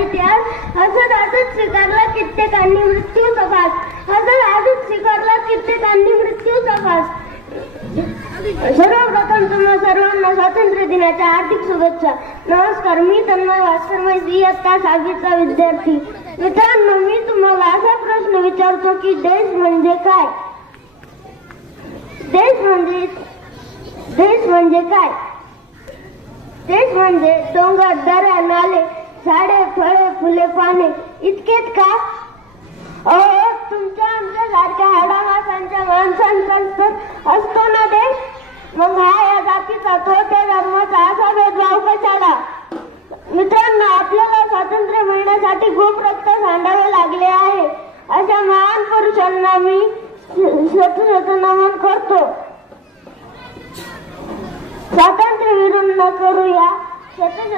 इतिहास, हसत हसत स्वीकारला कित्येकांनी मृत्यूचा फास, हसत हसत स्वीकारला कित्येकांनी मृत्यूचा फास. सर्वप्रथम तुम्हा सर्वांना स्वातंत्र्य दिनाच्या हार्दिक शुभेच्छा. नमस्कार, मी तन्मय भास्कर, इयत्ता 6वीचा विद्यार्थी. मित्रांनो, मी तुम्हाला असा प्रश्न विचारतो की देश म्हणजे काय? देश म्हणजे काय? देश म्हणजे डोंगर, दऱ्या, नाले, झाडे, फळे, फुले, पाने इतकेच का? तुमच्या आमच्या सारख्या हाडामासांच्या माणसांचा असतो ना देश. मग हा या जातीचा, तो त्या धर्माचा असा भेदभाव कशाला? मित्रांनो, आपल्याला स्वातंत्र्य मिळण्यासाठी खूप रक्त सांडावे लागले आहे. अशा महान पुरुषांना मी शत नमन करतो. स्वातंत्र्य विरुद्ध करूया.